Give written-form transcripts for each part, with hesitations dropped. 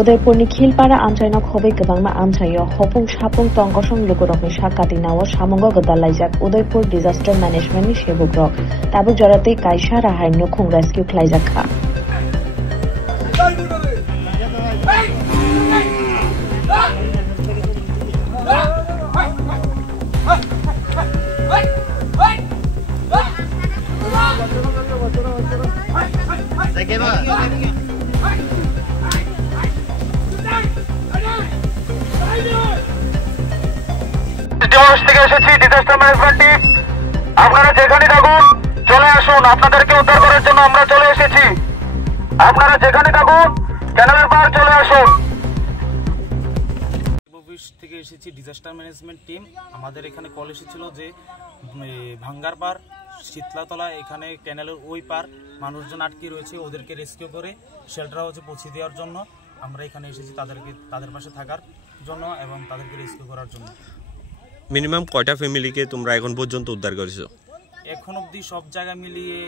Udaipur खिलपारा आमचाइनाव खबै गोबांमा आमचाइयो हपुं सापुं तंगसं लुकुरकनि साकातिनाव सामंग गदालाइजाक Udaipur disaster मैनेजमेंटनि सेबुकरक Tabuk जराते कायसा राहाय नुखुं रेस्किउ खालायजाखा disaster management team আপনারা যেখানে থাকুন চলে আসুন আপনাদেরকে উদ্ধার করার জন্য আমরা চলে এসেছি আপনারা যেখানে থাকুন ক্যানেলের পার চলে আসুন থেকে এসেছি ডিজাস্টার ম্যানেজমেন্ট টিম আমাদের এখানে কল এসেছিল যে ভাঙ্গার পার শীতলাতলা এখানে ক্যানেলের ওই পার মানুষজন আটকে রয়েছে ওদেরকে রেস্কিউ করে শেল্টার হাউসে পৌঁছে দেওয়ার জন্য আমরা এখানে এসেছি তাদের পাশে থাকার জন্য এবং তাদেরকে রেস্কিউ করার জন্য মিনিমাম কয়টা ফ্যামিলিকে তোমরা এখন পর্যন্ত উদ্ধার করেছো? এখন অবধি সব জায়গা মিলিয়ে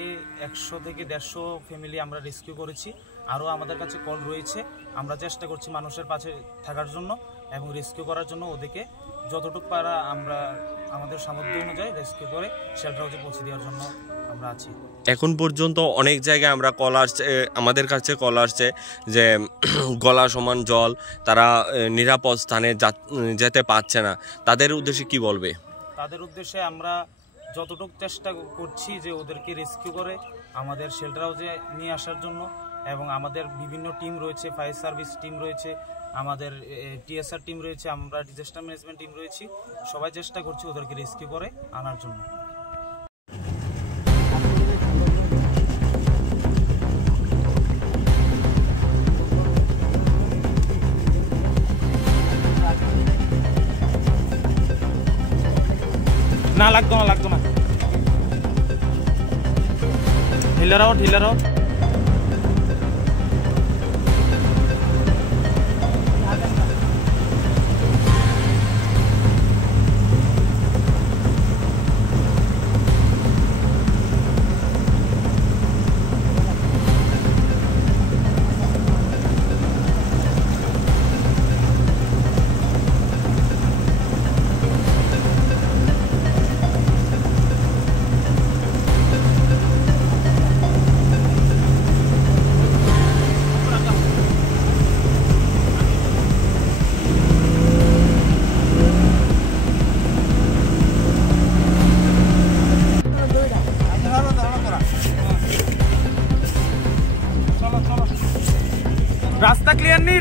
100 থেকে 150 ফ্যামিলি আমরা রেস্কিউ করেছি আরও আমাদের কাছে কল রয়েছে আমরা চেষ্টা করছি মানুষের পাশে থাকার জন্য এবং রেস্কিউ করার জন্য ওদেরকে যতটুকু পারা আমরা আমাদের সামর্থ্য অনুযায়ী রেস্কিউ করে শেল্টার হাউসে পৌঁছে দেওয়ার জন্য আমরা আছি। এখন পর্যন্ত অনেক জায়গায় আমরা কল আসছে আমাদের কাছে কল আসছে যে গলা সমান জল তারা নিরাপদ স্থানে যেতে পারছে না তাদের উদ্দেশ্যে কি বলবে? তাদের উদ্দেশ্যে আমরা যতটুকু চেষ্টা করছি যে ওদেরকে রেস্কিউ করে আমাদের শেল্টার হাউসে নিয়ে আসার জন্য এবং আমাদের বিভিন্ন টিম রয়েছে ফায়ার সার্ভিস টিম রয়েছে আমাদের টিএসআর টিম রয়েছে আমরা ডিজাস্টার ম্যানেজমেন্ট টিম রয়েছি সবাই চেষ্টা করছি ওদেরকে রেস্কিউ করে আনার জন্য। না লাগতো না ঢিলারাও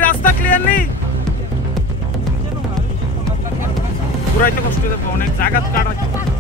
রাস্তা ক্লিয়ার নেই পুরাই তো কষ্ট অনেক জায়গা কাটা